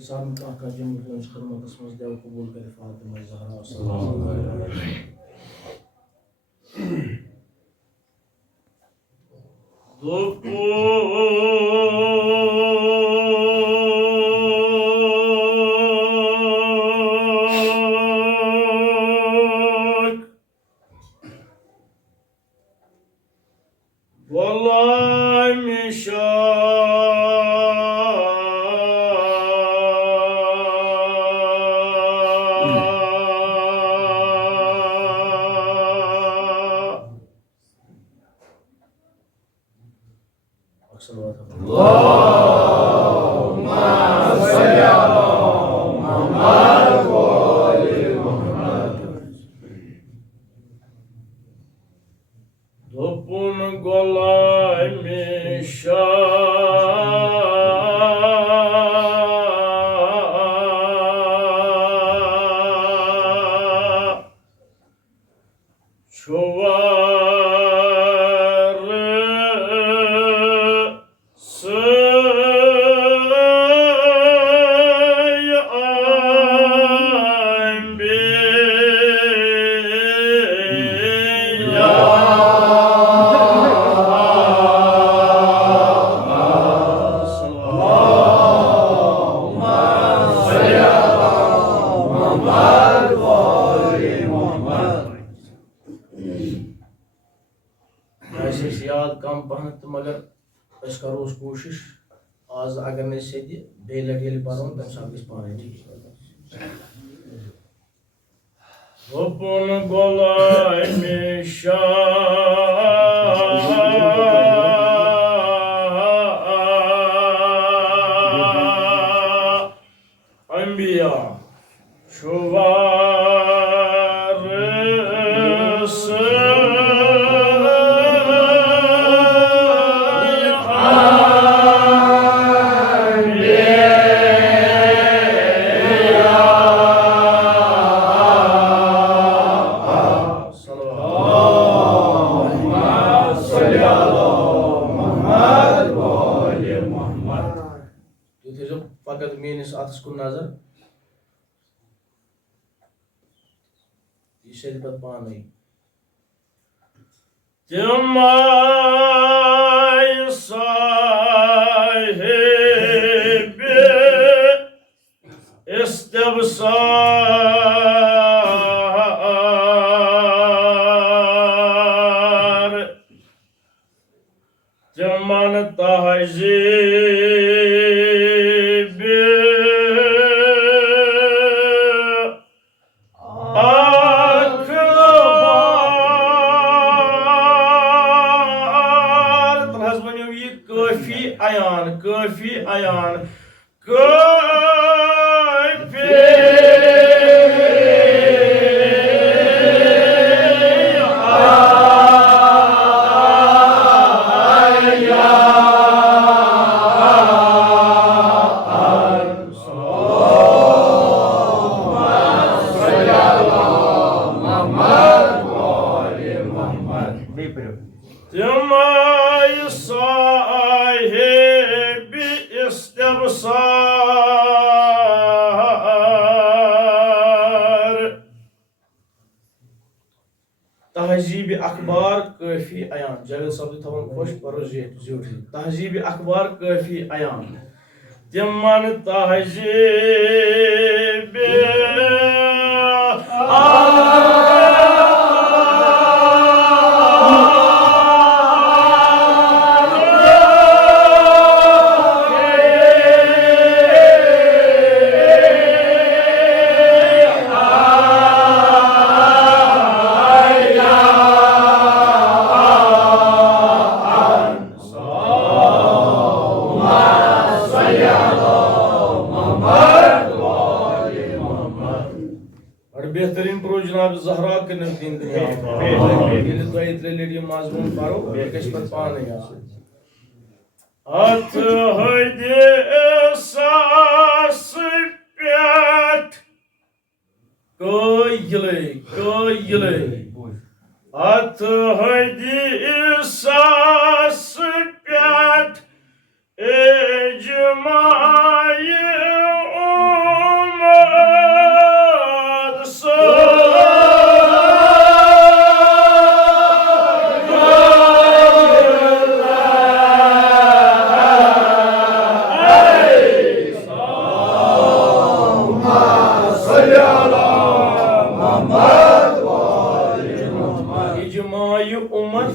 İhtisam kahka cemiyetinin hırmatasımız dev kubul kere Fatıma Zahra sallallahu aleyhi ve sellem. Vallahi Topun kolaymış याद कम पहन तो मगर अस करो कोशिश आज अगर ने से बे लगे परो तम सब पाने ठीक Topun kolaymış Enbiya şu varısı fakat menis atas kun nazar işe dikkat bağlayın. Cemay sahibi istibsar Ceman tahzibi Kafi ayan kafi Tahzibi akbar kafi ayan. Cevdet sabdı tamam hoş paroji züri. Tahzibi akbar kafi ayan. Cemman tahzibi बेहतरीन pro जनाब ज़हरा के नज़दीन दुनिया ये तो इतने lady माज़मून पारो किस्मत पाने यार at haydi esas pet koyle at haydi esas pet ecmayi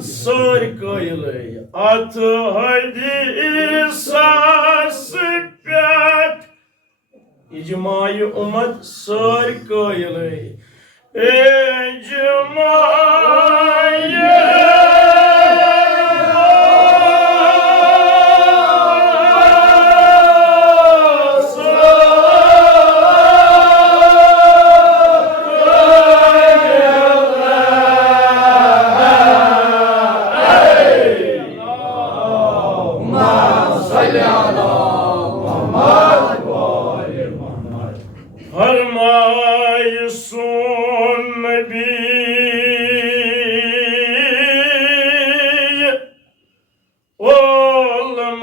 sar kayılay atı haydi sasıkat icmayı ummat sar kayılay icmayı Harmaysun Nebi olmayı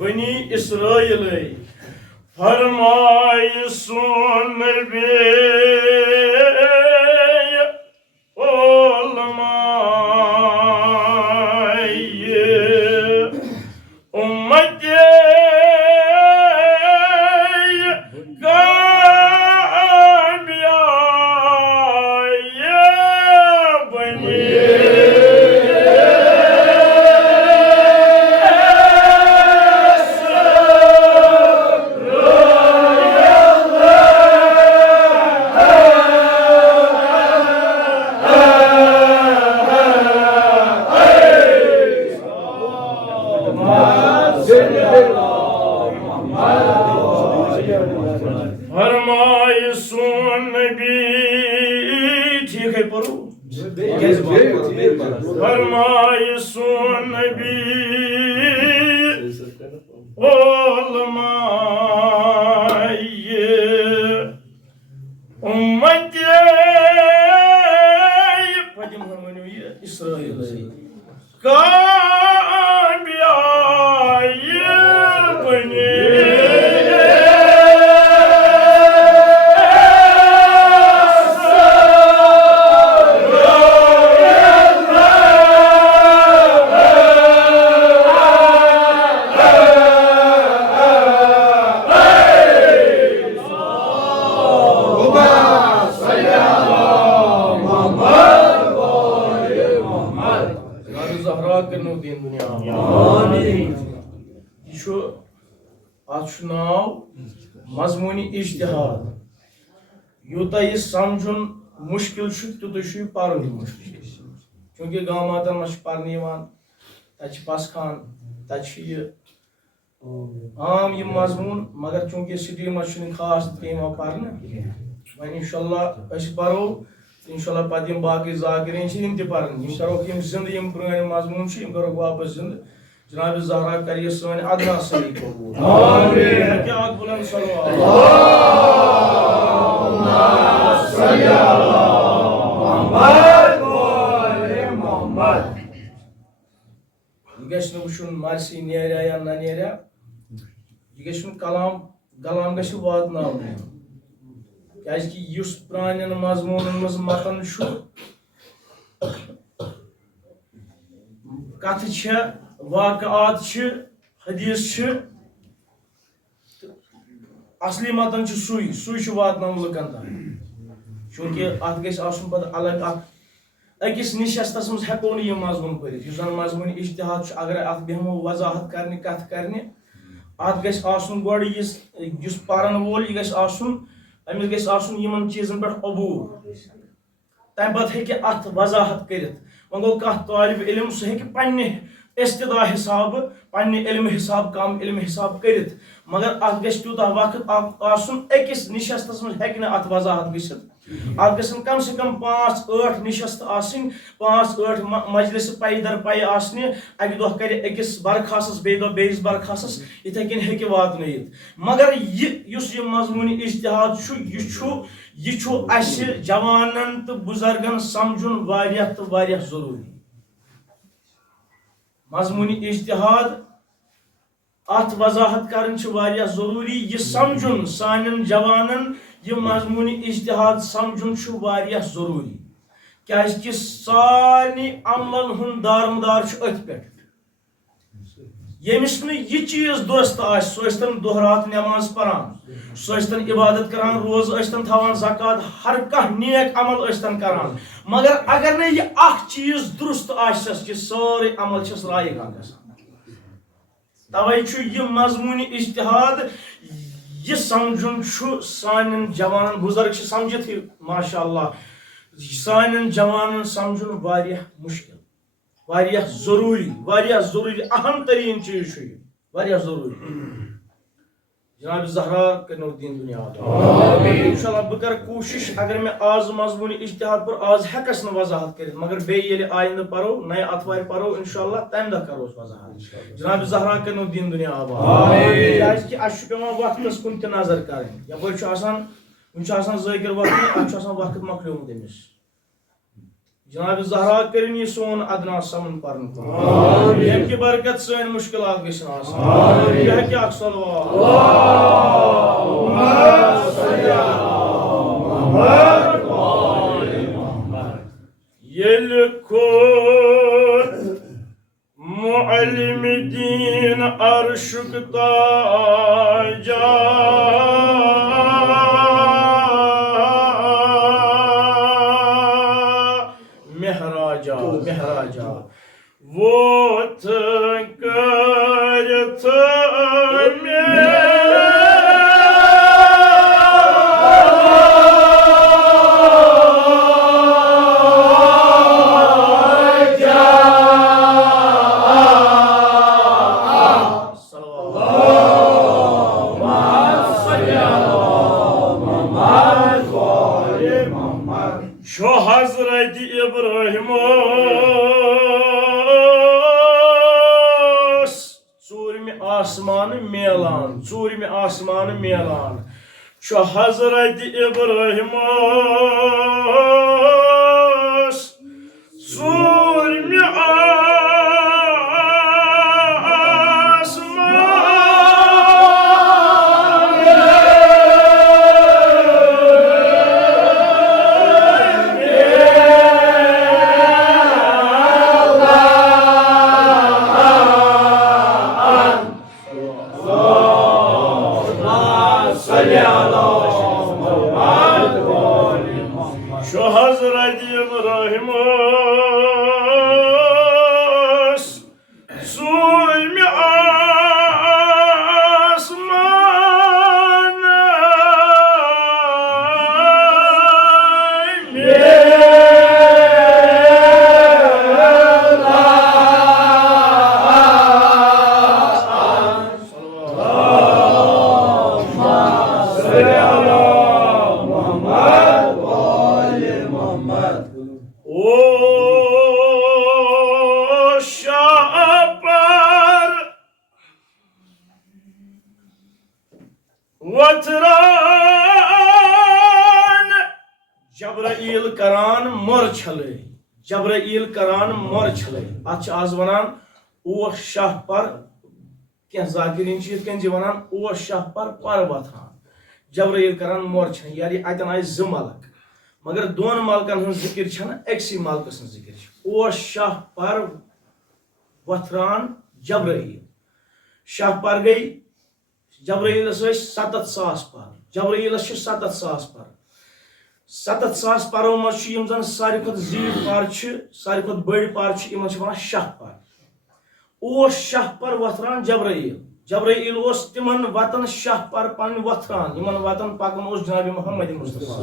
Bani İsrail'e Harmaysun Nebi Harmaysun Nebi ठीक है पढ़ो Harmaysun Nebi olmayı Ummeti Padim harmoniyi İsrail'e Kabiyayı beni मजमूनी इज्तिहाद यूता यह समझुन मुश्किल तुत पारन मुश्किल चूंकि गामातन मज पारन तक पस खान तक आम यह मजमून मगर चूंकि सिटी मज खास कह पारन वह इंशाल्लाह परो इंशाल्लाह पे बाकी जाकिरीन पारन करो जिंद पुरान मजमून करो वापस जिंद जनाब ज़हरा करिए सन अदना सही कबूल आमीन क्या आग बुलंद सल्लल्लाहु अलैहि मोहम्मद ये गशन मरसी नेरा या न नेरा ये गशन कलाम गलाम गश वातना क्या कि युस प्रान मजमून मज मतन कथ वाक़आत हदीस असली मतन सुई वातन लुकन तक चूंकि अत गो अलग अकिस निशस्तस मज हेको यह मजमून पढ़ जन मजमून इज्तिहाद अगर अत बेहमो वजाहत करने कथ करने अत गोड़ पारन वोल यह अमिस गमन चीजन पे अबूर तम पे हे अत वजाहत कर वो गो कह तालिब इल्म सह पे इस्तदा हिसाब पे इल्म हिसाब कम इल्म हिसाब कर मगर अत गूत वक्त अकिस निशस्तस मज हे अत वजाहत गत अत कम से कम 5-8 निशस्त 5-8 मजलिस पै दर पै अक दह कर अकिस बरखासस बे दह बेस बरखासस इथे कन हे वातन मगर यह मजमून इज्तिहाद यह जवानन तो बुजुर्गन समझुन वारियाह तो वारियाह जरूरी मजमून इज्तिहाद अत वजाहत करन वारियाह जरूरी यह समझुन सानन जवानन यह मजमून इज्तिहाद समझुन वारियाह जरूरी क्या सारे अमलन हुन दारमदार अथ पे यमिस न यह चीज दुरुस्त सह दोहरात नमाज परान सह इबादत करान रोज थवान ज़कात हर कह नेक अमल करान मगर अगर न यह चीज दुरुस्त यह सारे अमल राय तवे यह मजमून इज्तिहाद यह समझुन सान जवान बुजुर्ग समझित माशाअल्लाह सान जवान समझुन वारिया मुश्किल वारिया जरूरी अहम तरीन चीज वारिया जरूरी जनाब ज़हरा कनुद्दीन दुनिया इंशाअल्लाह बह कर कोशिश अगर मैं आज मजमून इज्तिहाद पर आज हेकस न वजाहत कर मगर बे आइंद परो नए अतवार परो इंशाअल्लाह तम दह करो वजाहत जनाब ज़हरा कनुद्दीन दुनिया आबाद पेवान वक्तस कुन त नजर कर यपर ज़ाकिर वक्त वक्त मकलियोमुत अमिस जनाब ज़हरा करिन यह सोन अदना समन पर्न यम की बरकत सन मुश्किलात गसन आसान यह क्या सल्लल्लाहु ये खुद मुअल्लिम दीन अर्शुक ताजा महराजा वो करत शो हजरत इब्राहिम चूरम आसमान मेलान शो हजरत इब्राहिम चूरम शो हजरत इब्राहिम चूरम आसमान वतरान जब्राइल करान मोर छले अत आज वनान ओश शाह पर क्या जाकिरीन वनान ओश शाह पर वथरान जब्राइल करान मोर छले यानी अतन आय ज मलक मगर दोन मलकन हन जिक्र छन एक्सी मलकस हन जिक्र ओश शाह पर वथरान जब्राइल शाह पर गई जब्राइलस 7,000 पर जब्राइलस 7,000 पर 7,000 परो मज जन सारी खुद जीड पार सारी खुद बड़ पार वन शाह पर ओस शाह पर वथरान जब्राइल तिमन वतन शाह पर पन वथरान इन वतन पकन जनाब मोहम्मद मुस्तफा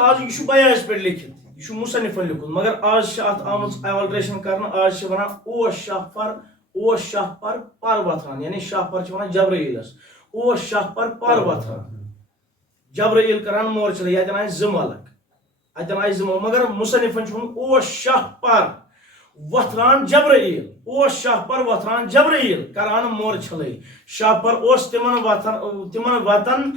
आज यह बयास पे लिखित यह मुसन्निफन लिखुत मगर आज आम ऑल्ट्रेशन कर आज वन ओस शाह पर वथरान यानी शाह पर वन जब्राइलस ओस शाह पर वथरान जब्राइल करान मोर चले अतन आय ज मलक मगर मुसन्निफन ओस शाह पर वथरान जब्राइल ओस शाह पर वथरान जब्राइल करान मोर छले शाह पर तिमन वतन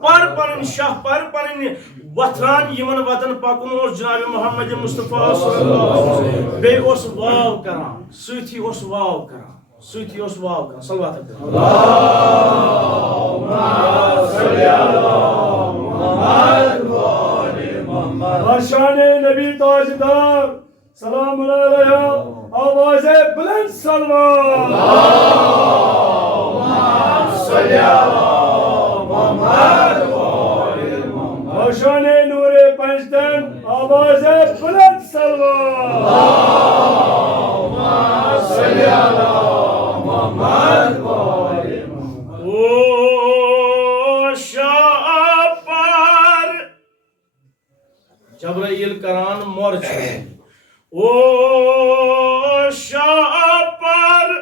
पर पन शाह पर पन वथरान यमन वतन पकुन जनाब मोहम्मद मुस्तफा बे वाव करान सथी वाव करान सलवात सलवान रोशने नूरे पंचतन आवाज बुलंद सलवान ओ शापार जबराइल करान मोर छे ओ शापार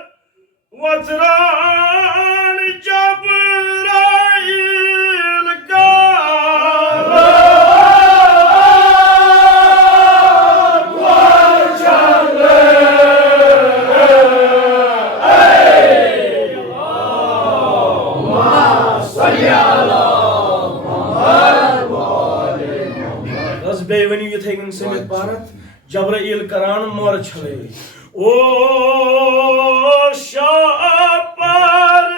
वतरान जबराइल का बेवनी ये थे समित भारत जबराइल करान मोर छले ओ शापार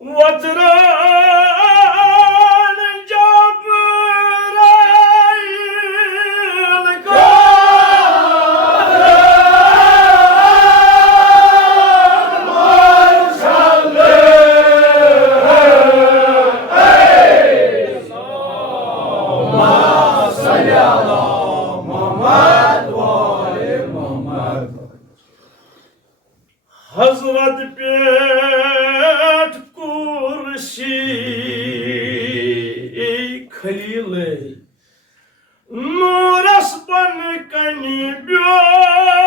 वतरान जबराइल का हजरत पेट कुर्सी खलील नूरस बन कनी ब्योज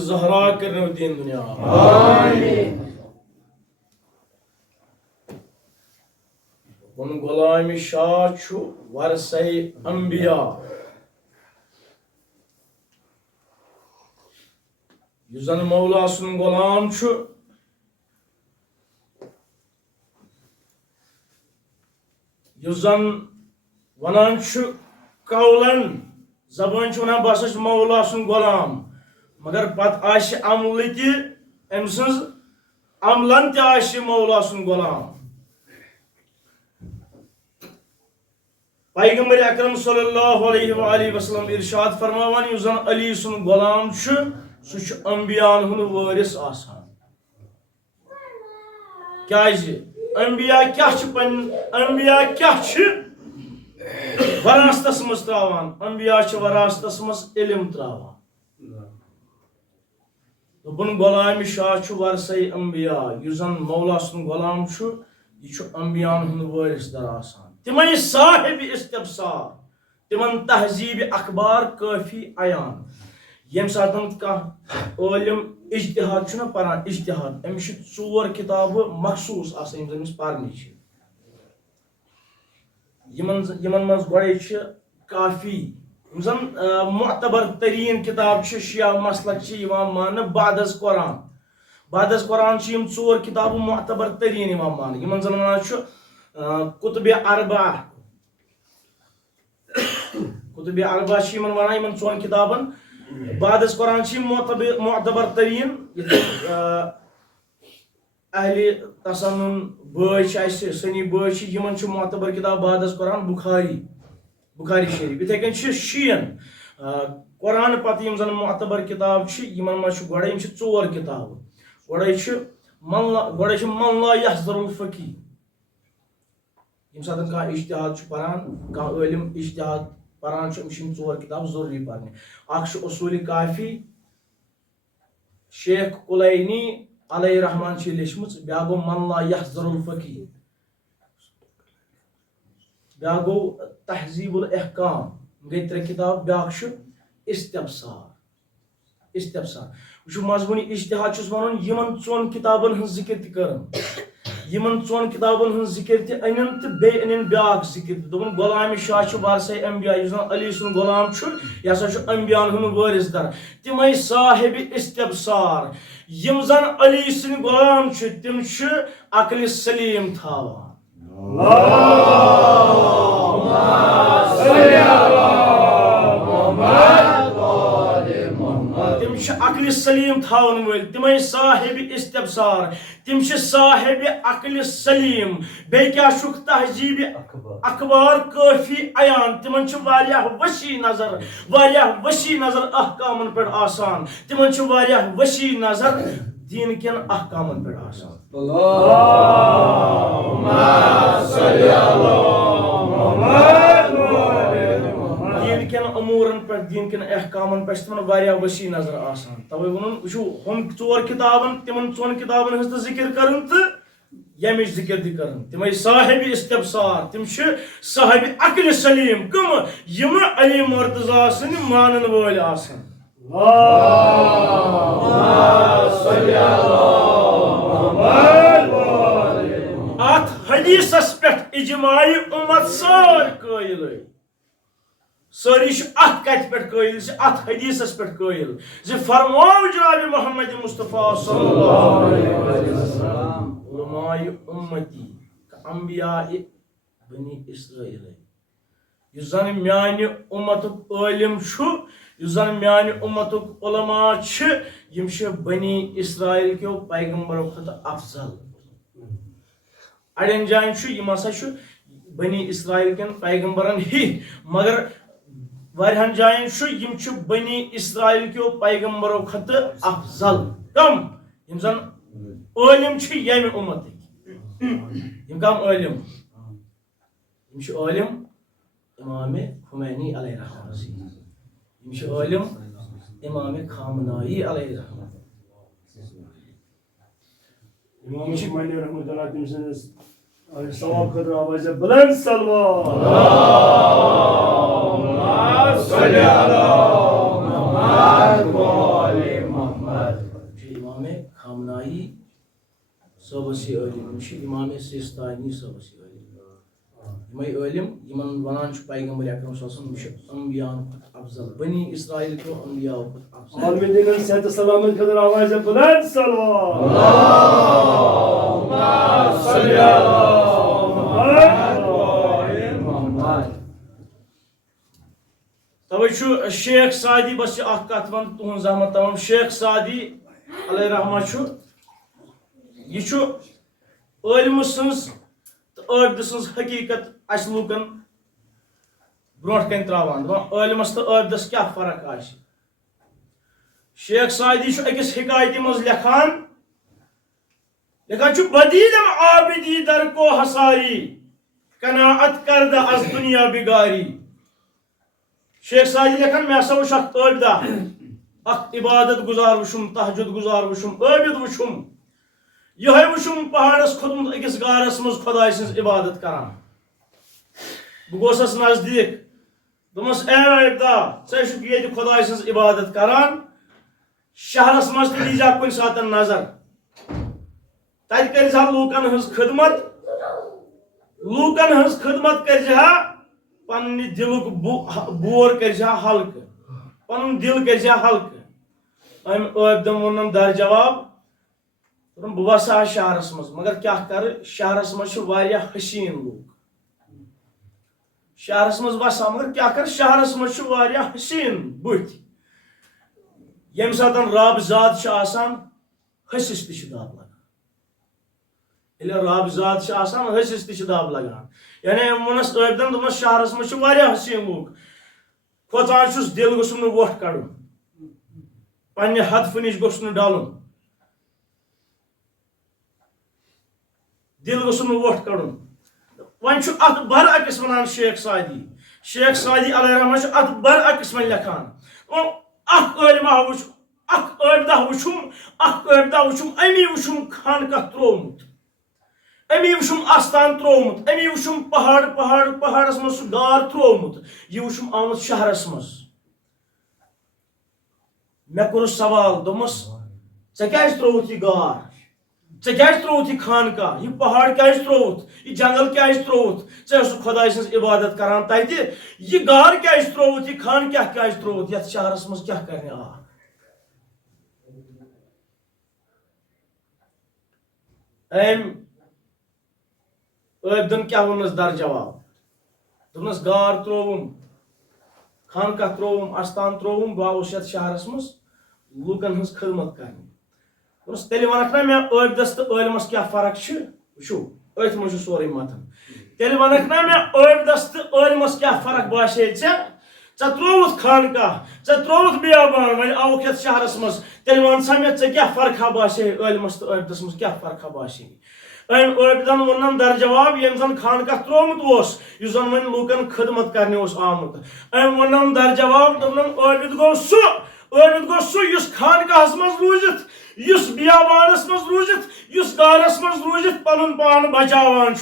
ज़हरा करने दीन दुनिया उन गुलामी शाह छु वरसे अंबिया युजन मौला सुन गुलाम छु युजन वनान छु कौलन जबान छु वनान बस मौला सुन गुलाम मगर पत आश अमल कि अम सज अमलन त मौला सुन गुलाम पैगंबर अकरम सल्लल्लाहु अलैहि वसल्लम इरशाद फरमावन युजन अली सुन गुलाम छु सु अंबियान हुन वारिस आसान क्या अंबिया क्या वरासतस मज त्रावान अंबिया वरासतस मज इल्म त्रावान दोपन गुलाम शाह छु वरसे अंबिया युजन मौला सुन गुलाम छु यह अंबियान हुन वारिस दर आसान तिमन साहिब इस्तबसार तिमन तहजीब अखबार काफी अयान यम सातन का ओलिम इज्तिहाद छु न परान इज्तिहाद अमिश चोर किताब मखसूस आसन जमिस पारनी छ यमन मज गडे छ काफी जन मुअतबर तरीन किताब छ शिया मसलक छ इमाम मान बादस कुरान छ यम चोर किताब मुअतबर तरीन इमाम मान यमन जन वन छ कुतुब अरबा छ यमन वन यमन चोन किताबन बादस कुरान छ मुअतबर तरीन अहले तसन्नुन बय छ सनी बय छ यमन छ मुअतबर किताब बादस कुरान बुखारी शरीफ इथे कन शीन कुरान पत यम जन मुअतबर किताब छ यमन म छ गडे यम छ चोर किताब गडे छ मन ला यहज़रुल फकी यम सातन का इज्तिहाद छ परान का इल्म इज्तिहाद परान छ यम चोर किताब जरूरी पढ़ने अख छ उसूल काफी शेख कुलैनी अलैहि रहमान छ लिखमत ब्या गो मन ला यहज़रुल फकी ब्या गो तहजीबुल अहकाम गई त्रे किताब ब्या इस्तबसार वह मजमूनी इज्तिहाद वन यमन चोन किताबन हज जिक्र करन यमन चोन किताबन हज जिक्र अनन तो बे अनन ब्या जिक्र दोपन गुलाम शाह वारसे अंबिया अली सुन गुलाम यह अंबियान हुन वारिस दर तिमै साहिब इस्तबसार यम जन अली सुन गुलाम तिम अकल सलीम थावान تم अकल सलीम थावन वल तमें साहिब इस्तबसार तम साहिब अकल सलीम बे क्या तहजीब अखबार काफी अयान तिमन वसी नजर अहकामन पे आसान तिमन वसी नजर दीन केन अहकामन पे आसान दीन केन अमूरन पे दीन केन अहकामन पे तिमन वसी नजर आसान तवे वनुन वुचु हम चोर किताबन तिमन चोन किताबन हज जिक्र करन तो यमिश जिक्र दी करन तिमय साहिब इस्तबसार तिम साहिब अकल सलीम कम यम अली मुर्तजा सन मानन वल आसन अत हदीसस पे इजमाई उम्मत सार कायल सारी अत कत पे कायल अत हदीसस पे कायल जे फरमाओ जनाब मोहम्मद मुस्तफा सल्लल्लाहु अलैहि वसल्लम उलमाए उम्मती अंबिया बनी इसराइल युस जन म्यान उम्मतुक आलिम छु युस जन म्यान उम्मतुक उलमा छ यम छ बनी इसराइल के पैगंबरों खत अफजल अड़न जान छु यम हसा छु बनी इसराइल के पैगंबरन ही मगर वारहन जायन छु यम छु बनी इसराइल के पैगंबरों खत अफजल कम यम जन आलिम छु यम उम्मत यम कम आलिम यम छु आलिम इमाम खुमैनी अलैहि रहमत यम छु आलिम इमाम खामनाई अलैहि रहमत इमाम खुमैनी रहमतुल्लाह तमस सवाब खतर आवाज बुलंद सलवात सल्ली अला मुहम्मद व आले मुहम्मद इमाम खामनाई सबसे आलिम इमाम सिस्तानी सबसे आलिम यम आलिम यमन वनान पैगंबर अकरम सल्लल्लाहु अलैहि वसल्लम अंबिया अफजल बनी इसराइल को अंबिया अफजल आलमीन दिन सेहत सलामत खतर आवाज बुलंद सलवात अल्लाहुम्मा सल्ली अला मुहम्मद व आले मुहम्मद तवे शेख सादी बस अख कत वन तुहन जहमत तमाम शेख सादी अलैहि रहमत यह आलिम सन्स तो आबिद सन्स हकीकत अस लूकन ब्रोट कन त्रावान आलिमस तो आबिदस क्या फर्क आश शेख सादी अकिस हिकायत मज लेखान बदीलम आबिदी दर को हसारी कनाअत करद अस दुनिया बिगारी शेख सादी लेखान मे हसा वुच आबिदा अख इबादत गुजार वुचुम तहज्जुद गुजार वुचुम आबिद वुचुम यह वुचुम पहाड़स खोदमुत अकिस गारस मज खुदाय सन्स इबादत करान बह गोसस नजदीक दोमस ए आबिदा ये खुदाय सन्स इबादत करान शहरस मज दीजा कुन सातन नजर तत कर लूकन हज खिदमत कर पन दिलुक बोर कर हल्क पन दिल कर हल्क अम आबिदन वोनम दर जवाब बह वसा शहरस मज मगर क्या कर शहरस मज हसीन लूक शहरस मज वसा मगर क्या कर शहरस मज हसीन बुथ यम सात रब जात हसिस तह दाब लगान रब जात हसिस तह दाब लगान यानी वनस आबिदन दोपस शहरस मज हसीन लूक खोचान दिल गोसुम वोट कड़न पन्ने हदफ निश गोस डालुन दिल गोसुम वोट कड़न वन अत बरअक्स वनान शेख सादी अलैहि रहमत अत बरअक्स वन लेखान आलिमा वुच आबिदा वुचुम अमी वुचुम खानका त्रोमुत अमी वुचुम आस्थान त्रोमुत अमी वुचुम पहाड़स मज गार त्रोमुत यह वुचुम आमुत शहरस मज मे कोर सवाल दोमस क्या त्रोवुत यह गार क्या त्रोवुत यह खानका यह पहाड़ क्या त्रोवुत यह जंगल क्या त्रोवुत खुदाय सन्स इबादत करान तत यह गार क्या त्रोवुत यह खान क्या त्रोवुत ये शहरस मज क्या करने आ आबिदन क्या वोनस दर जवाब दोपनस गार त्रोवुम खानकाह त्रोवुम आस्थान त्रोवुम बह आउस यथ शहरस मज लूकन हज खिदमत करने दोपनस तेल वनक ना मे आबिदस तो आलिमस क्या फर्क वुचो अथ मज सोरे मतन तेल वनक ना मे आबिदस तो आलिमस क्या फर्क बासे चे त्रोवुत खानकाह चे त्रोवुत बियाबान वन आउक यथ शहरस मज तेल वन सा मे चे क्या फर्क बासे आलिमस तो आबिदस मज क्या फर्क बासे आबिदन वोनम दर जवाब यम जन खानकाह त्रोमुत युस जन वन लूकन खिदमत करने आमुत वोनम दर जवाब दोपनम आबिद गो सु युस खानकाहस मज रूजित युस बियाबानस मज रूजित युस गारस मज रूजित पनुन पान बचावान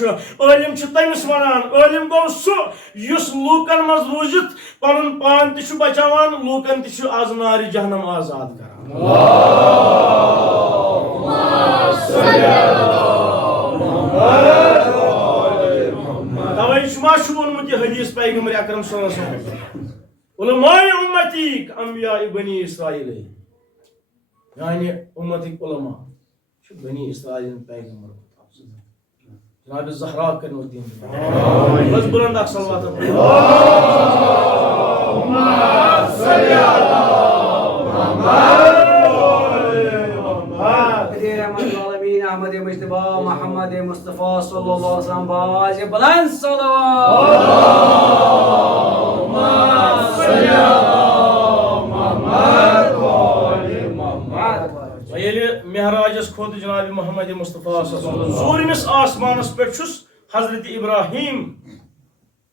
आलिम तमिस वनान आलिम गो सु युस लूकन मज रूजित पनुन पान तु बचावान लूकन तु आज नारि जहन्नम आजाद करान तवै शुमा वोनमुत यह हदीस पैगंबर अकरम सल्लल्लाहु अलैहि वसल्लम उलमाए उम्मती अंबिया बनी इस्राइल यानी उम्मती उलमा बनी इस्राइल पैगंबर जनाब ज़हरा करनो दीन बस बुलंद सलवात अहमद मुश्तबा मोहम्मद मुस्तफा सल्लल्लाहु अलैहि वसल्लम बाज बुलंद सल्लल्लाहु मेहराजस खोत जनाब मोहम्मद मुस्तफा ज़ूरमिस आसमानस पे हजरत इब्राहिम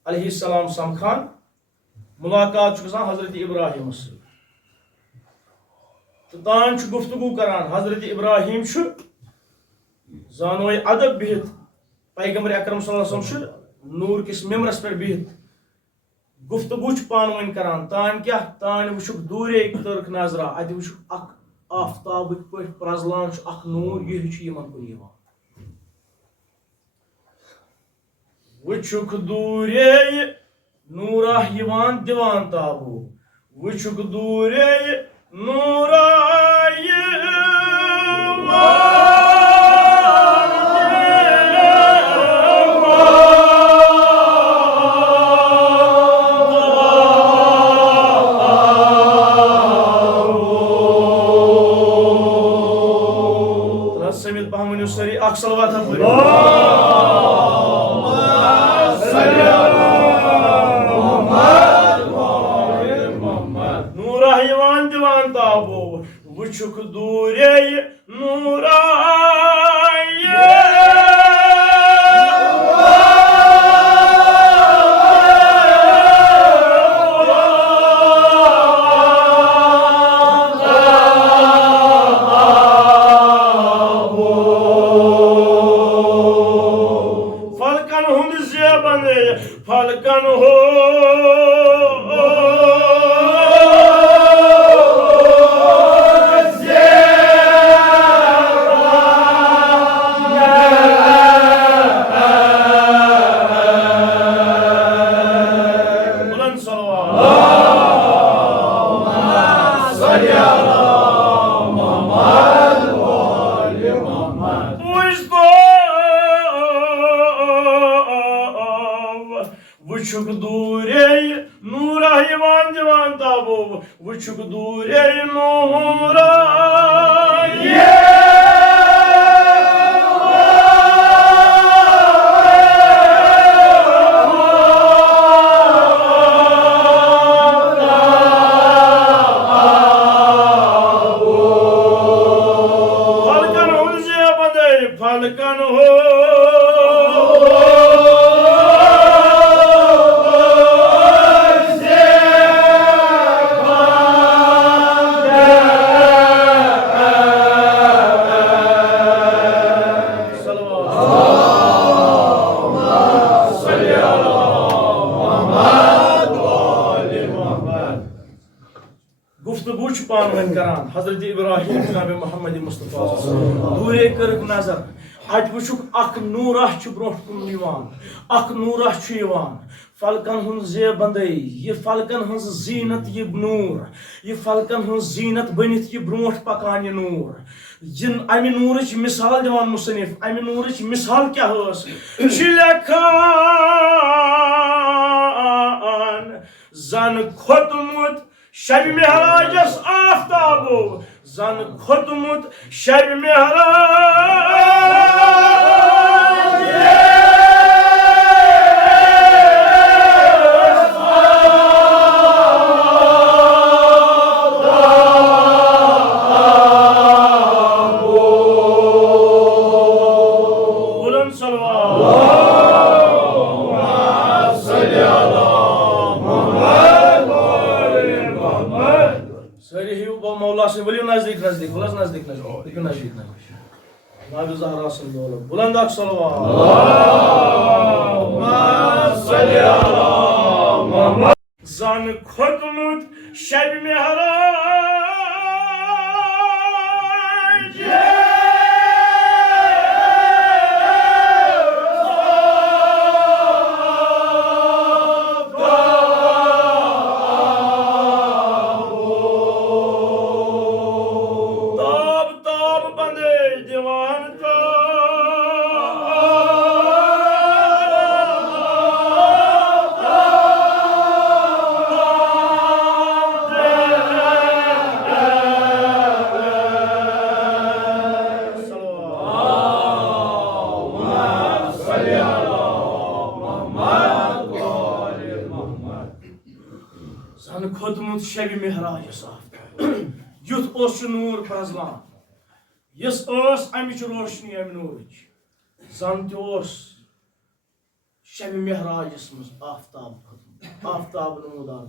अलैहिस्सलाम समखान मुलाकात हजरत इब्राहिम तो तान गुफ्तगू करान हजरत इब्राहिम जानोय अदब बिहित पैगंबर अकरम सल्लल्लाहु अलैहि वसल्लम नूर किस मिम्बरस पे बिहित गुफ्तगू पान वन करान तान क्या तान वुचुक दूरे तुर्क नजरा अत वुचुक अख आफ्ताब पे प्रजलान अख नूर यह यमन कुन वुचुक दूरे नूरा यवान दिवान ताबू वुचुक दूरे नूरा सलवात नूरा यवान दिवान ताबो वुचुक दूरे नूरा फलकन हो बुलंद वुचुक दूरे नूरा यवान दिवान ताबो वुचुक दूरे नूरा फलकन हो बंदे फलकन हो गुफ्तगू पान वन करान हजरत इब्राहिम जनाब मोहम्मद मुस्तफा दूरे करक नजर अत वुचुक अख नूरा ब्रोह कुन अख नूरा फलकन हुन जे बंदे ये फलकन हज जीनत ये नूर ये फलकन हज जीनत बनित ये ब्रोह पकान ये नूर जिन अमि नूरच मिसाल दिवान मुसन्निफ अमि नूरच मिसाल क्या zan khotmut şeb mihrajas aftabu zan khotmut şeb mihraj नजदीक नजदीक बुलंद नजदीक नजदीक नजदीक नाबी ज़हरा सल्लल्लाहु बुलंद अक सलवात अल्लाहुम्मा सल्ली अला मुहम्मद ज़न खुतमुत शब मिहराज खुदमुत शब मिहराज युथ नूर प्रजलान यस अमिच रोशनी अम नूरच जन तोस शब मिहराजस मज आफ्ताब आफ्ताब नमूदार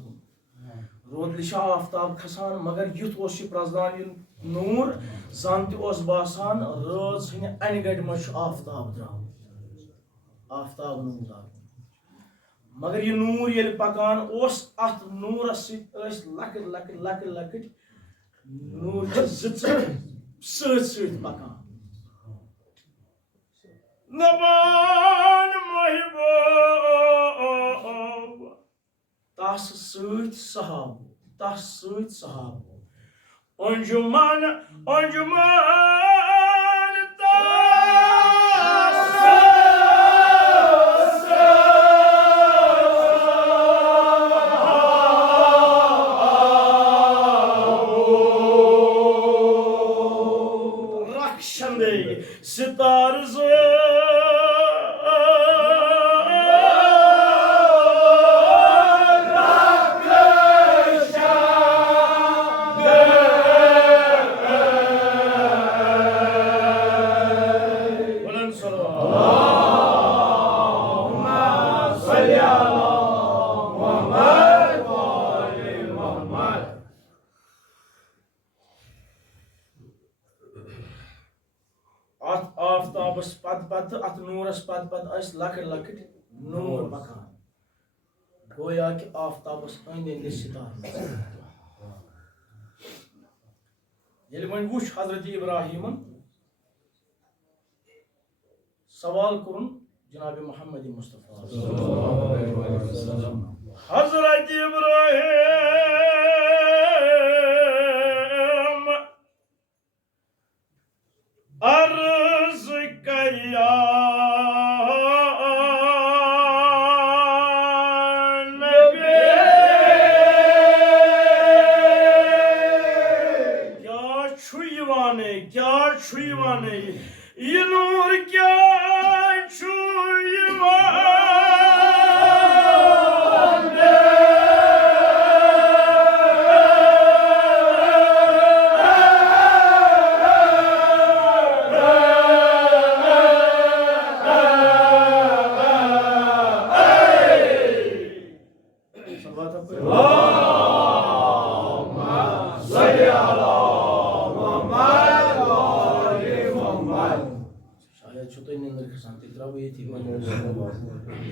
रोदलिश आफ्ताब खसान मगर युथ प्रजलान नूर जन तोस बासान रज अन गड़ मज आफ्ताब द्राव आफ्ताब नमूदार मगर ये नूर ये पकान अत नूरस लकट लकट लकट लकट नूर सत पकान नबान महबूब तस सहाब तस सहाब अंजुमन अंजुमन सितार आफ्ताबस पत अत नूरस पत लकट लकट नूर पकान गोया कि आफ्ताबस अंद अंद सितार ये वन वुच हजरत इब्राहिमन सवाल कुरुन जनाब मोहम्मद मुस्तफा हजरत इब्राहिम अर्ज करिया नबी क्या छुईवाने ये नूर क्या छुईवाने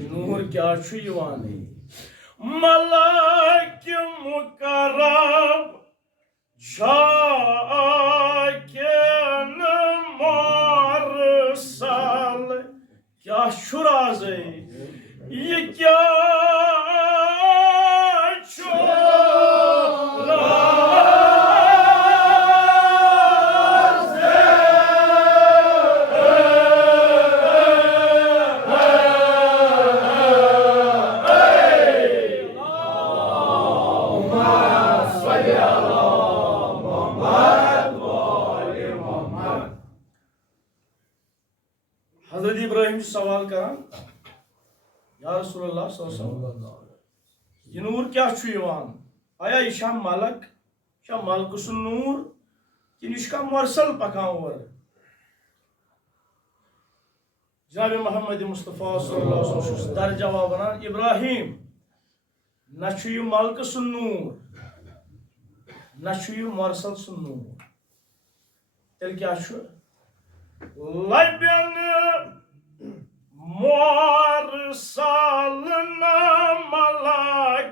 नूर क्या छुईवाने मलाक मुकरब झाकेन मारसल क्या शुराज़े ये क्या इब्राहिम सवाल करान या रसूलुल्लाह सल्लल्लाहु अलैहि वसल्लम ये नूर क्या छु यवान आया यह मलक यह मलक सुन नूर कि यह मुरसल पकान और जनाब मोहम्मद मुस्तफ़ा सल्लल्लाहु अलैहि वसल्लम दर जवाब वनान इब्राहिम न छु यह मलक सुन नूर न छु यह मुरसल सुन नूर तेल क्या छु लबन मुरसल न मलक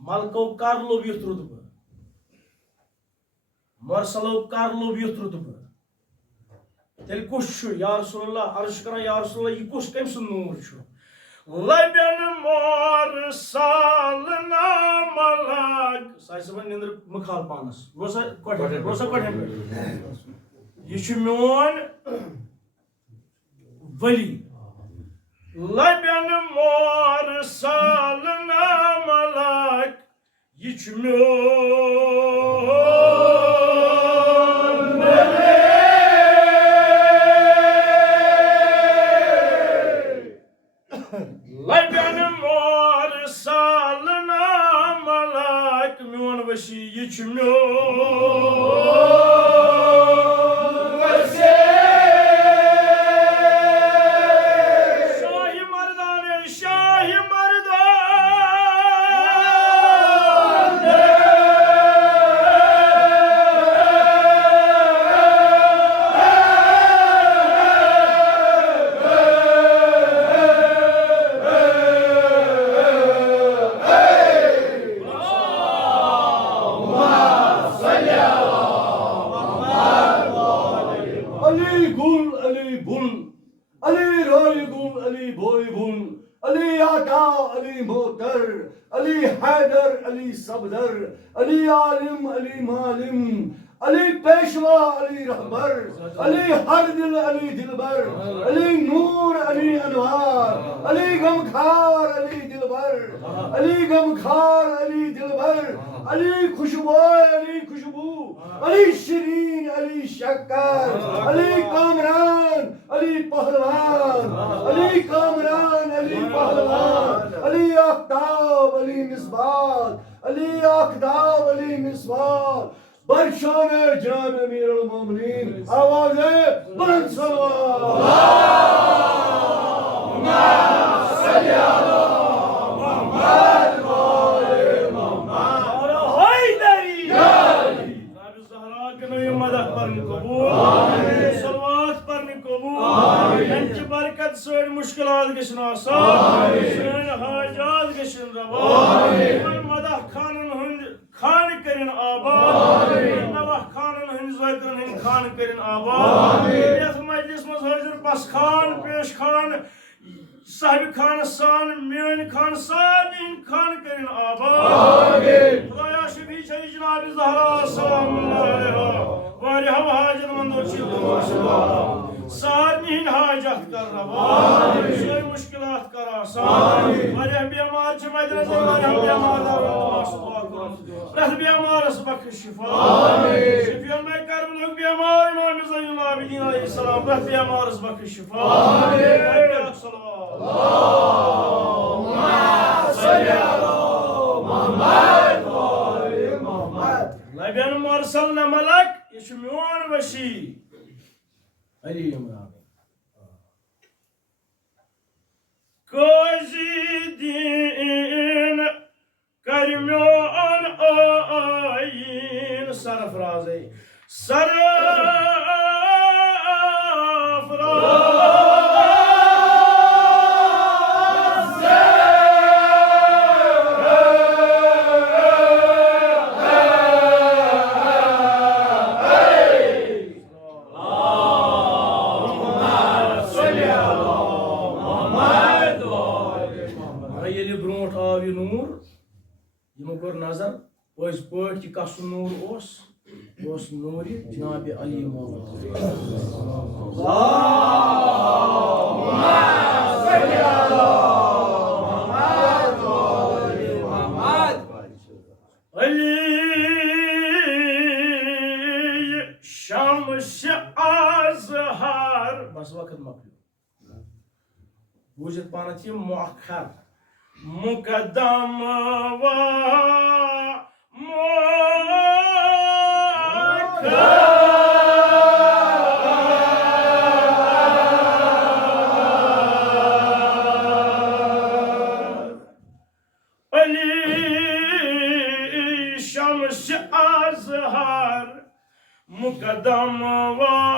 मलको कर लोब युथ रुद बह मुरसलो कर लोब युथ रुद बह तेल कुछ या रसूलुल्लाह अर्ज करा या रसूलुल्लाह यह कुछ कम सुन नूर छु लबन मुरसल न मलक साइस वन निंद्र मखाल पानस रोसा कोठन यह छु मोन वली लबन मुरसल न मलक यह छु लबन मुरसल न मलक मोन वशी यह छु अली आलिम अली मालिम अली पेशवा अली रहबर अली हर दिल अली दिलबर अली नूर अली अनवार अली गमखार अली दिलबर अली गमखार अली दिलबर अली खुशबू अली खुशबू अली शरीन अली शक्कर अली कामरान अली पहलवान अली कामरान अली पहलवान अली आफ्ताब अली मिसबाह अली आखदाब अली मिसबाह बरशान जनाब अमीरुल मोमिनीन आवाज है बुलंद सल्लल्लाहु अलैहि मोहम्मद वाले मोहम्मद और हैदरी जनाब ज़हरा के नई मदद पर कबूल आमीन सलवात पर कबूल आमीन इंच बरकत से मुश्किलात गशन आसान आमीन हाजात गशन रवा आमीन मदद खानन खान करिन आबाद नवा खानन हंज वकरन हंज खान करिन आबाद यथ मजलिस मज हाजिर बस खान पेश खान साहिब खान सान मेन खान साबिन खान करिन आबाद खुदाया शफी छई जनाब ज़हरा सल्लल्लाहु अलैहि वारिह हाजिर मंदो छिलो सारनी हाजत कर रवा सोई मुश्किलात कर आसान वारिह बीमार छ मदरस वारिह बीमार रह बीमार सबक शिफा आमीन शिफा में कर लोग बीमार इमाम ज़ैनुल आबिदीन अलैहि सलाम रह बीमार सबक शिफा आमीन अल्लाहुम्मा सल्ली अला मुहम्मद व आले मुहम्मद लबन मुरसल न मलक यशमून वशी अली इमरान कोजी दीन करम्योन आइन सरफराज नजर पज पट कि कस नूर नूर जनाब अली अली शम्स अज़हर बस वक्त मकलू بوجد پانت یہ مؤخر مقدم و علی شمس ازهر مقدم و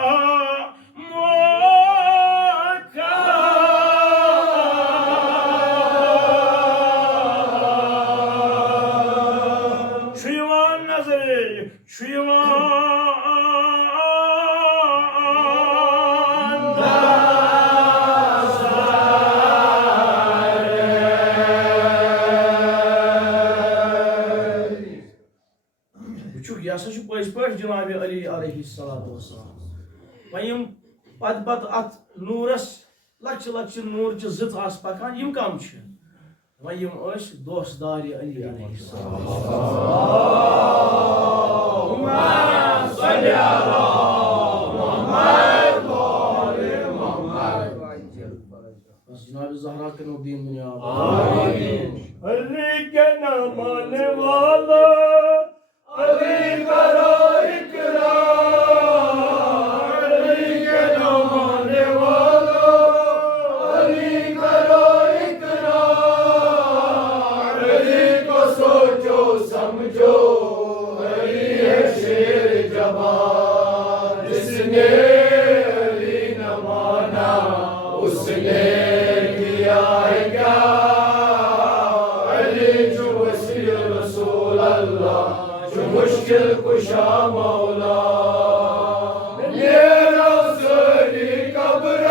جناب علی علیہ السلام ویم پت ات نورس لچ لچ نور چہ زٕژ آس پکان یم کم چھ ویم ٲسۍ دوستدار علی علیہ السلام بس جناب زہرا کنو دین دنیا علی کے نام آنے والا علی کرو اقرار علی کے نام آنے والا علی کرو اقرار علی کو سوچو سمجھو علی ہے شیر جبان جس نے علی نہ مانا اس نے کیا ہے کیا علی جو وسیع رسول اللہ مشکل کشا مولا میرا سری قبر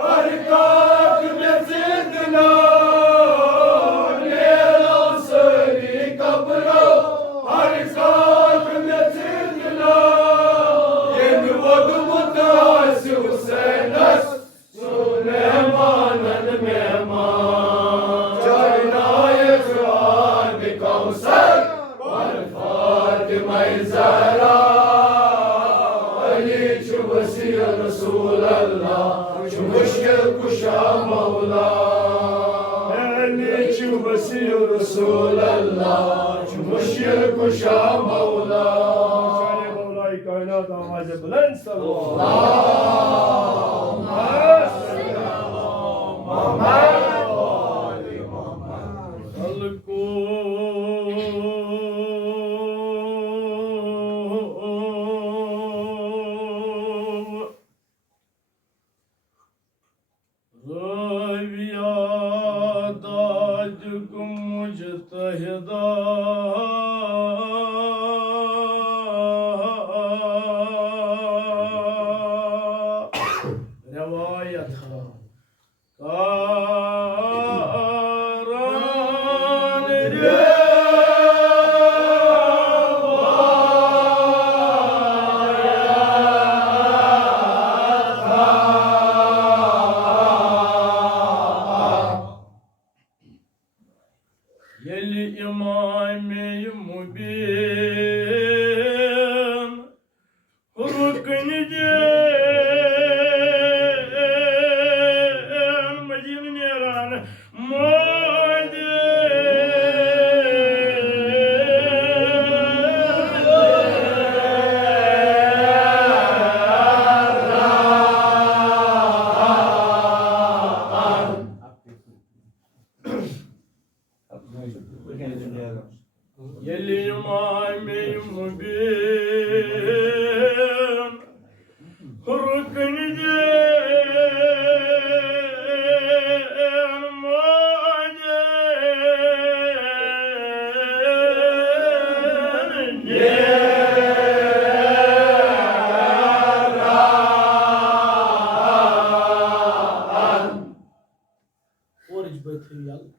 ہر کاک میں زندنا میرا سری قبر ہر کاک میں زندنا یہ وقت متاس حسینس سنے مانن مہمان جائنائے جوان بکوثر زہرا علی چھ وسیع رسول اللہ چھ مشکل کشا مولا علی چھ وسیع رسول اللہ چھ مشکل کشا مولا شان مولا کائنات آواز بلند صلی اللہم صلی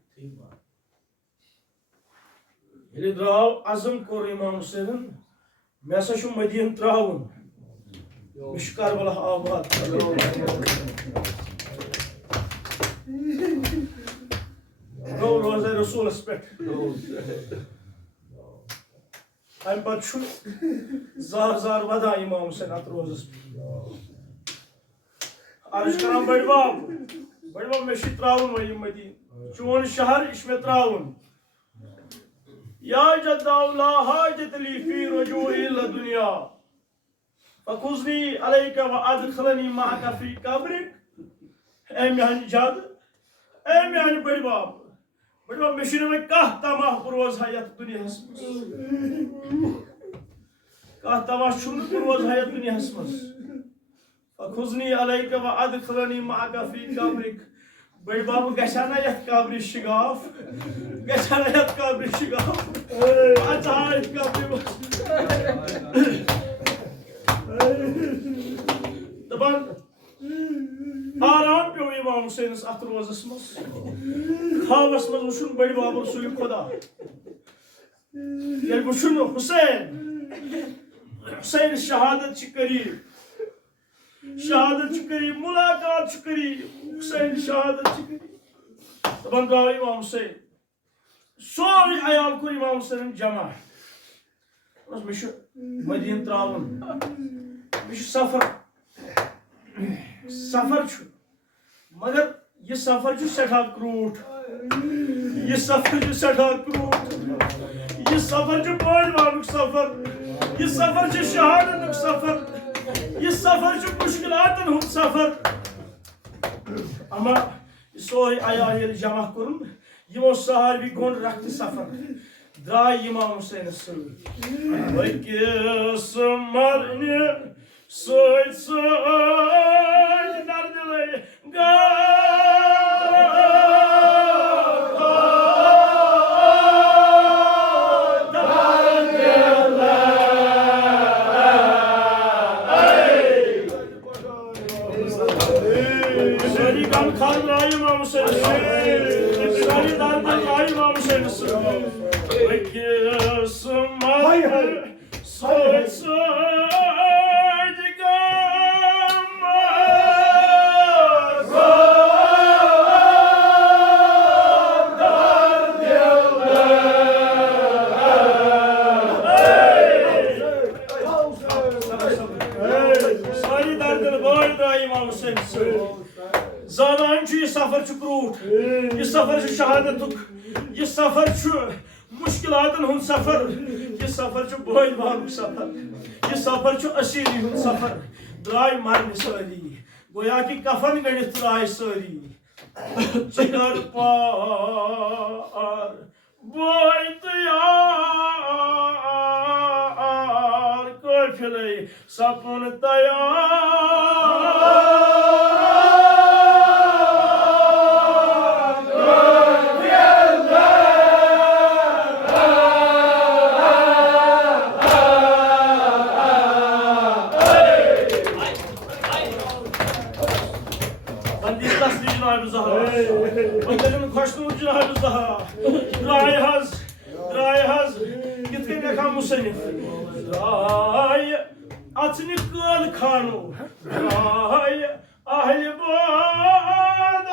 محمد ییٚلہِ درٛاو عزم کوٚر اِمام حُسینن مےٚ ہسا چھُ مدیٖنہٕ ترٛاوُن مےٚ چھُ کربلا آباد گوٚو روزے رسوٗلس پٮ۪ٹھ اَمہِ پتہٕ چھُ زار زار ودان اِمام حُسین اتھ روزس پٮ۪ٹھ عرض کران بٔڑۍ बड़े मे त्राउन वही मदीन चोन शहर इश्मे त्राउन या जद्दाउला हाजत ली फी रुजूई दुनिया फकुजनी अलैका व अदखलनी माका फी कब्रिक ए मेहन जाद ए मेहन बड़ी बाप मिशन में कह तमाह पुरवज हयात दुनिया कह तमाह शुन पुरवज हयात दुनिया मज फखुजनी अलैका व अदखलनी माका फी कब्रिक बड़ी बाप गशाना यत कब्रि शिगाफ गशाना यत कब्रि शिगाफ अच्छा यत कब्रि दबान आराम पे इमाम हुसैन अत रोजस मज खावस मज वुन बड़ बाब रसूल खुदा ये वुन हुसैन हुसैन शहादत करीब मुलाकात करीब हुसैन शहादत करीब दपान द्राव इमाम हुसैन सोरे अयाल को इमाम हुसैन जमा मे मदीन त्रावन मे सफर मगर ये सफर सठा क्रूट ये सफर सठा क्रूट ये सफर बड़ सफर ये सफर शहादत सफर ये सफर मुश्किलात हुंद सफर अमा सोरे अयाल जमा कुन यमो सारवी गोन रख सफर द्राय इमाम हुसैन मरने ये सफर शहादत ये सफर मुश्किलात हुंद सफर ये सफर बोल भाग सफर ये सफर असीरी हुंद सफर द्राय मरने सारी गोया कि कफन गणित द्राय सारी चिगर पार बोय तैयार कोफिले सपन तैयार मुसन्निफ द्राय अचन कल खानो द्राय अहल बाद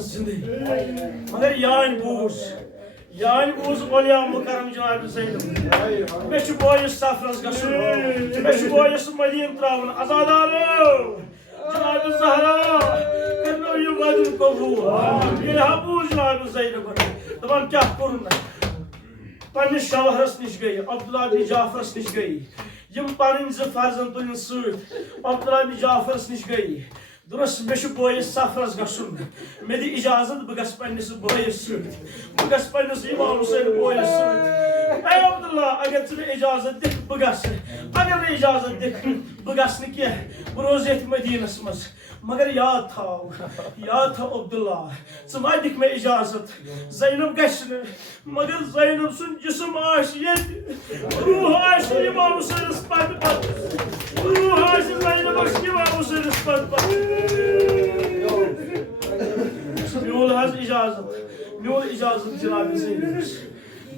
अचने मगर यान बूस ओलिया मुकरम जनाब सैयद मे बोयस सफरस गसुन मे बोयस मदीन त्रावन आजादारो जनाब ज़हरा करनो ये वादुल कबूल ये हबू जनाब सैयद दबान क्या करुन पन्ने शवहरस निश गई अब्दुल्लाह बिन जाफरस निश गई यम पानी ज फर्जन तुलिन सूट अब्दुल्लाह बिन जाफरस निश गई Durus meşu boyu safraz gasun. Medi icazet bıgas pannesi boyu sürt. Bıgas pannesi İmam Hüseyin boyu sürt. Ey Abdullah agar tüne icazet dik bıgas. Agar ne icazet dik bıgas ne ki. Bu rozet Medine'simiz. Magar ya ta Abdullah. Samay dik me icazet. Zeynep gaşını. Magar Zeynep sun cisim aşiyet. Ruh aşiyet İmam Hüseyin ispat. Ruh aşiyet Zeynep aşiyet İmam Hüseyin ispat. Mevla haz icazet. Mevla icazet Cenab-ı Zeynep.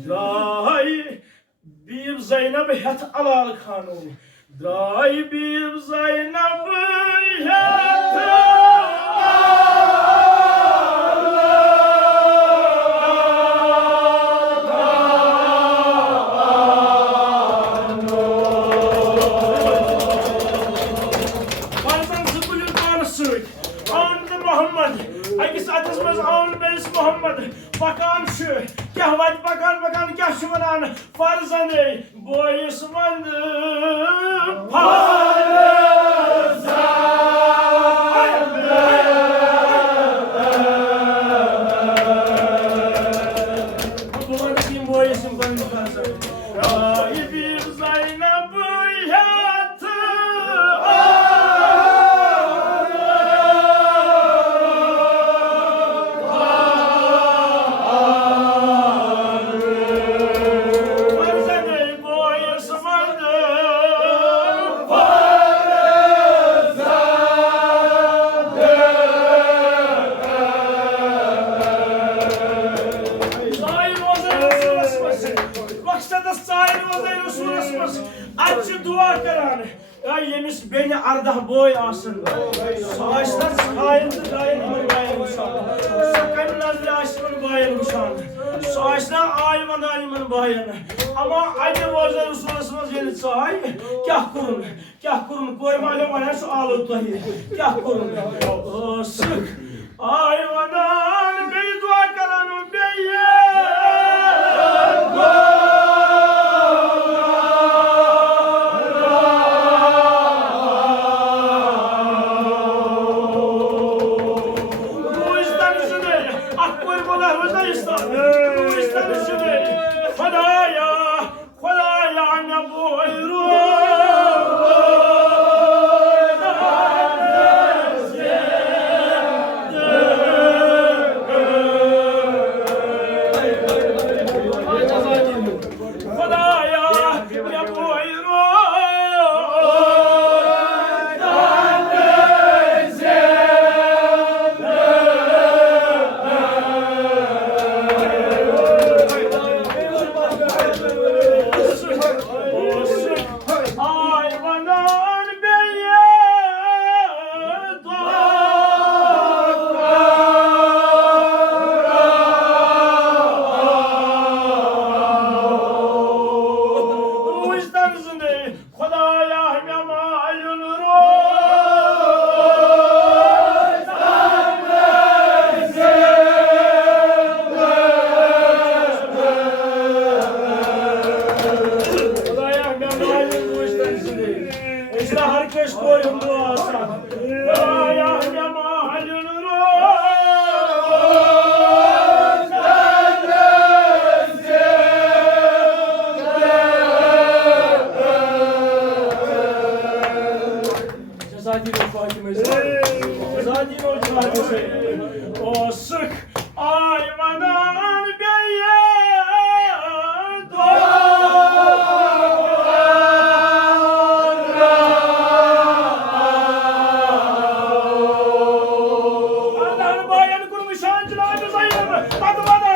Dray bir Zeynep het alal kanun. Dray bir Zeynep het Muhammed bakan şu kahvat bakan kah şumanan farzanı boyusmandı beni ardah boy asın. Savaşlar sayıldı dayanımın bayanı şanı. Sakanlar laşımın bayanı şanı. Savaşlar ayman bayanı. Ama aynı vazir usulasımız yeni sahay. Kah kurun. Koymayla bana şu ağlı tahi. Kah kurun. Sık. Ayvanan bey dua karanın beyye. O sık ayvanan beye Allah'ın bayanı kurmuş hancılarını sayılır. Adım adam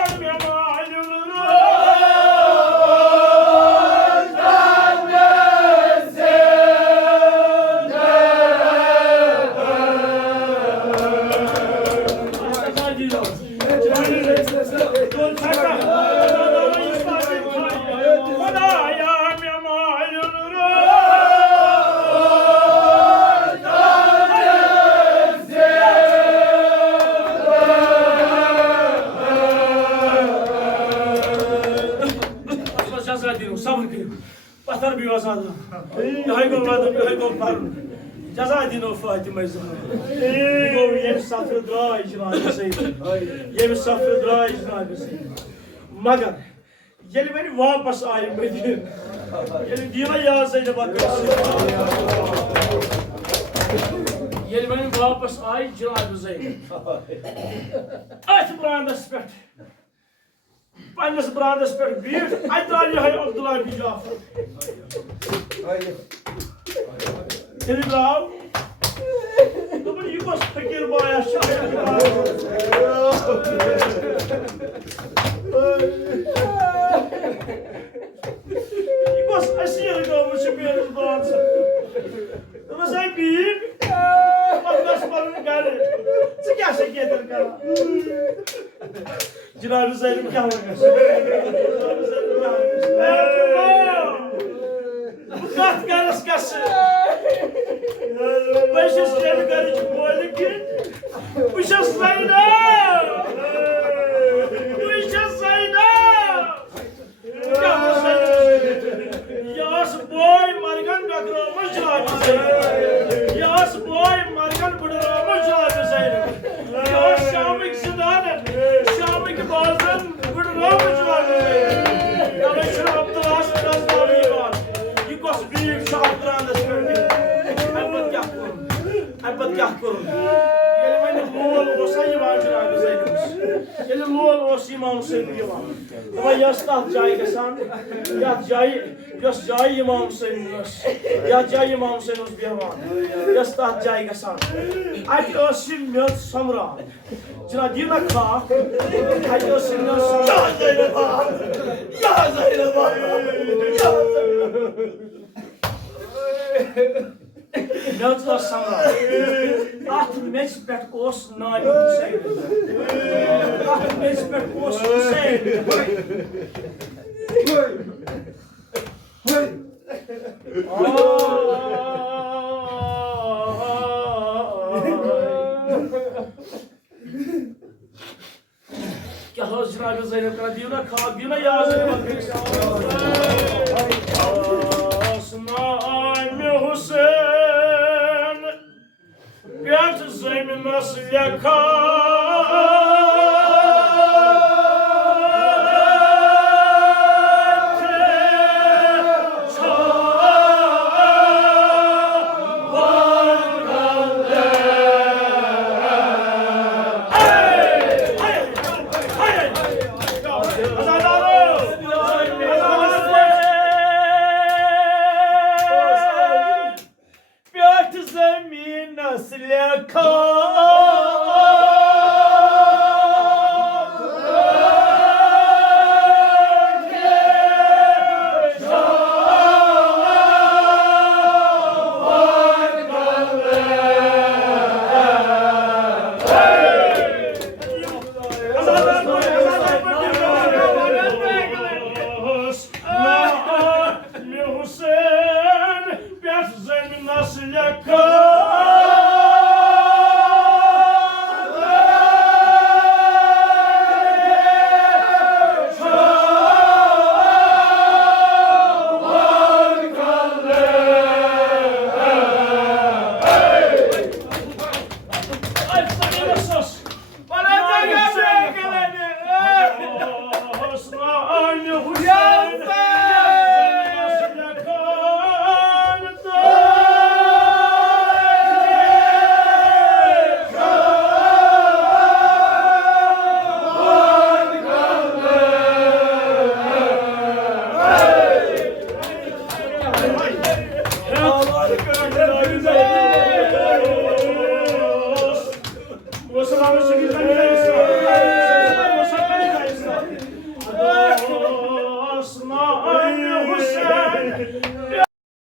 sabır kıyım. Batar bir vasadım. Hay gol vardım, hay gol parım. Jaza dino Fatıma Zahra. Yem safrı dray Cenab-ı Seyyid. Yem safrı dray Cenab-ı Seyyid. Magar yeli beni वापस आए मुझे yeli dina yazıyla bakıyorsun. Yeli beni वापस आए Cenab-ı Seyyid. Ayet brandas pert. Pandas brandas pert bir. Ayet Ali hay Abdullah bin Cafer. Telegram. Nobody you must fakir baya şahit. You must aşırı kalmış bir dansa. Ama sen bir Allah's parın gari. Sen kya şey getir kara? Cenab-ı Seyyid kya hoga? Cenab-ı Seyyid kya hoga? Bu kat garas kası. Başız gel garıcı boylu ki. Bu şas sayda. Bu şas sayda. Yas boy margan gagramış Cenab-ı Seyyid. Yas boy margan budramış Cenab-ı Seyyid. Yas şamik zidanen. Şamik bazen budramış Cenab-ı Seyyid. Ya ben şunu Abdullah biraz daha iyi var. Yukos büyük şahtıran da söyleyeyim. Albat kya kurun. Yeli beni mol olsa yivan Cenab-ı Seyyid'imiz. Yeli mol olsa İmam Hüseyin yivan. Ama yastah cayı kesan, yat cayı, yas cayı İmam Hüseyin'imiz. Yat cayı İmam Hüseyin'imiz bir yavan. Yastah cayı kesan. Ayet osim miyot samra. Cina dina ka. Ayet osim miyot samra. Ya Zeynep ağa. Ya Zeynep ağa. Ya Zeynep Mevzular samra. At mecbet os Nabi Hüseyin. At mecbet os Hüseyin. Kya ho Cenab-ı Zeynep kana diyuna ka diyuna ya Zeynep Asma-i Hüseyin Biat Zeynep nasıl yakar